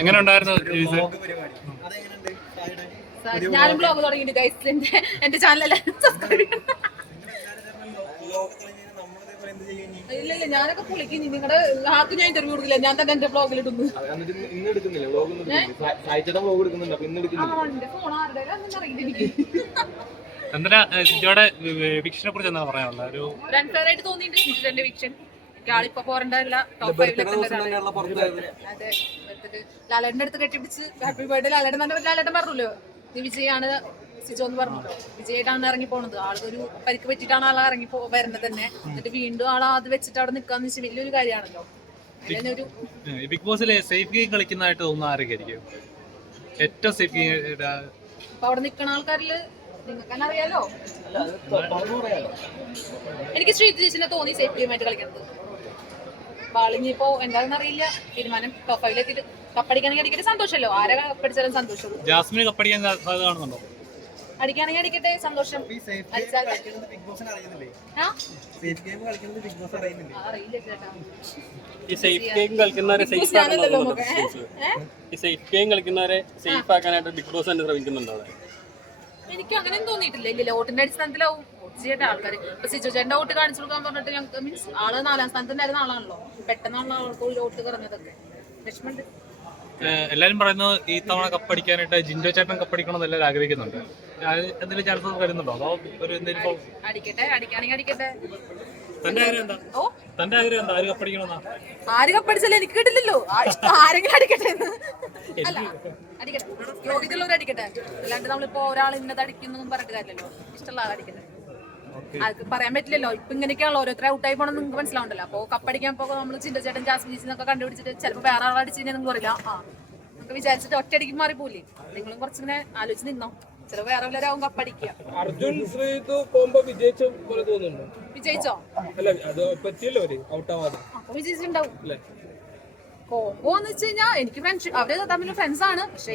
എങ്ങനെ ഉണ്ടായിരുന്നു? ഞാനും ബ്ലോഗ് തുടങ്ങിയിട്ട് ഗൈസ് എന്റെ എന്റെ ചാനൽ സബ്സ്ക്രൈബ് ഇല്ല ഇല്ല ഞാനൊക്കെ പൊളിക്കും. നിങ്ങളുടെ ആർക്കും ഞാൻ ഇന്റർവ്യൂ കൊടുക്കില്ല. ഞാൻ തന്നെ എന്റെ ബ്ലോഗിൽ ഇടുന്നു. ഫോൺ ആരുടെ? അതൊന്നും അറിയില്ല എനിക്ക്. എന്തിനാ സിജോയുടെ വിക്ഷനെ കുറിച്ച് എന്താ പറയാനുള്ളത്? ഒരു ഫ്രണ്ട് അൺഫെയർ ആയിട്ട് തോന്നിയിട്ടുണ്ട് വിക്ഷൻ ആളിപ്പോ പോരണ്ടല്ല ടോപ്പ് ഫൈവിലൊക്കെ അതെ ലാലേട്ടന്റെ അടുത്ത് കെട്ടിപ്പിടിച്ച് ഹാപ്പി ബർത്ത്ഡേ ലാലേട്ടൻ തന്നെ ലാലേട്ടൻ പറഞ്ഞല്ലോ? നീ വിജയാണ് സിജോ എന്ന് പറഞ്ഞല്ലോ വിജയായിട്ടാണ് ഇറങ്ങി പോണത്. ആൾക്കൊരു പരിക്ക് പറ്റിയിട്ടാണ് ആൾ ഇറങ്ങി വരുന്നത് തന്നെ. എന്നിട്ട് വീണ്ടും ആൾ അത് വെച്ചിട്ട് അവിടെ നിൽക്കാന്ന് വെച്ചാൽ വലിയൊരു കാര്യമാണല്ലോ. ബിഗ് ബോസിലെ സേഫ് ഗെയിം കളിക്കുന്നതായിട്ട് തോന്നുന്ന ആരൊക്കെ ആയിരിക്കും ഏറ്റവും സേഫ് ഗെയിം അപ്പൊ അവിടെ നിൽക്കുന്ന ആൾക്കാരിൽ അറിയാലോ എനിക്ക് ശ്രീ ചേച്ചിനെ തോന്നി സേഫ് ഗെയിമായിട്ട് കളിക്കുന്നത് ബാളിഞ്ഞിപ്പോ എന്താണെന്ന് അറിയില്ല. തീരുമാനം ടോപ്പ് ഫൈവിലെത്തിയിട്ട് അടിക്കട്ടെ. സന്തോഷമല്ലോ? ആരെ കപ്പടിച്ചാലും സന്തോഷമുള്ളൂ ജാസ്മിന് കപ്പടിക്കാൻ സാധ്യത കാണുന്നുണ്ടോ? അടിക്കുകയാണെങ്കിൽ അടിക്കട്ടെ. സന്തോഷം. അടിച്ചാൽ ആ? ആ, അറിയില്ല ചേട്ടാ. ഈ സേഫ് ഗെയിം കളിക്കുന്നവരെ ബിഗ് ബോസ് സേഫ് ഞാനല്ലല്ലോ നമുക്ക് ഏ? ഈ സേഫ് ഗെയിം കളിക്കുന്നവരെ സേഫ് ആക്കാനായിട്ട് ബിഗ് ബോസ് തന്നെ ശ്രമിക്കുന്നുണ്ടോ അവിടെ? എനിക്ക് അങ്ങനെയൊന്നും തോന്നിയിട്ടില്ല. ഇല്ല വോട്ടിന്റെ അടിസ്ഥാനത്തിലാവും. വോട്ട് ചെയ്യേണ്ട ആൾക്കാർ ഇപ്പൊ സിജു ചേട്ടന്റെ വോട്ട് കാണിച്ചു കൊടുക്കാൻ പറഞ്ഞിട്ട് ഞങ്ങൾക്ക് മീൻസ് ആൾ നാലാം സ്ഥാനത്തുണ്ടായിരുന്ന ആളാണല്ലോ. പെട്ടെന്നാണല്ലോ ആൾക്ക് ഒരു വോട്ട് കുറഞ്ഞതൊക്കെ. വിഷമമുണ്ട് എല്ലാരും പറയുന്നത് ഈ തവണ കപ്പടിക്കാനായിട്ട് ജിൻഡോ ചേട്ടൻ കപ്പടിക്കണം എന്ന് എല്ലാവരും ആഗ്രഹിക്കുന്നുണ്ട്. എന്തെങ്കിലും ചാൻസ് വരുന്നുണ്ടോ? അതോ ഒരു എന്തെങ്കിലും അടിക്കട്ടെ അടിക്കുകയാണെങ്കിൽ അടിക്കട്ടെ. തന്റെ ആഗ്രഹം എന്താ? തന്റെ ആഗ്രഹം എന്താ? ആര് കപ്പടിക്കണമെന്നാ ആര് കപ്പടിച്ചാലും എനിക്ക് കിട്ടില്ലല്ലോ. ആരെങ്കിലും അടിക്കട്ടെ അല്ല അടിക്കട്ടെ. യോഗ്യതയുള്ളവർ അടിക്കട്ടെ. അല്ലാണ്ട് നമ്മളിപ്പോ ഒരാൾ ഇന്നത് അടിക്കുന്നു പറഞ്ഞിട്ട് കാര്യമല്ലോ ഇഷ്ടമുള്ള ആൾ അടിക്കട്ടെ. അത് പറയാൻ പറ്റില്ലല്ലോ. ഇപ്പൊ ഇങ്ങനെയൊക്കെയാണല്ലോ ഓരോരുത്തരെ ഔട്ടായി പോകണം നിങ്ങൾക്ക് മനസ്സിലാവുണ്ടല്ലോ. അപ്പൊ കപ്പടിക്കാൻ പോകുമ്പോൾ നമ്മൾ ചിന്ത ചേട്ടൻ ജാസ്മിൻ ചേച്ചി കണ്ടുപിടിച്ചിട്ട് ചിലപ്പോൾ വേറെ ആളടിച്ചിട്ട് അടിച്ചു പറയില്ല നിങ്ങൾക്ക് അറിയില്ല ആ നമുക്ക് വിചാരിച്ചിട്ട് ഒറ്റയടിക്ക് മാറിപ്പോയില്ലേ നിങ്ങളും കുറച്ചിങ്ങനെ ആലോചിച്ച് നിന്നോ. ചിലപ്പോ വേറെ വല്ലവരാവും കപ്പടിക്കുക അർജുൻ ശ്രീതു പോകുമ്പോ വിജയിച്ച പോലെ തോന്നുന്നുണ്ടോ? വിജയിച്ചോ? അല്ല അത് പറ്റിയല്ലോ ഔട്ടാവാതെ അപ്പൊ വിജയിച്ചിട്ടുണ്ടാവും. അല്ലേ? എന്ന് വെച്ച് കഴിഞ്ഞാൽ എനിക്ക് ഫ്രണ്ട്ഷിപ്പ് അവർ തമ്മിൽ ഫ്രണ്ട്സ് ആണ്. പക്ഷേ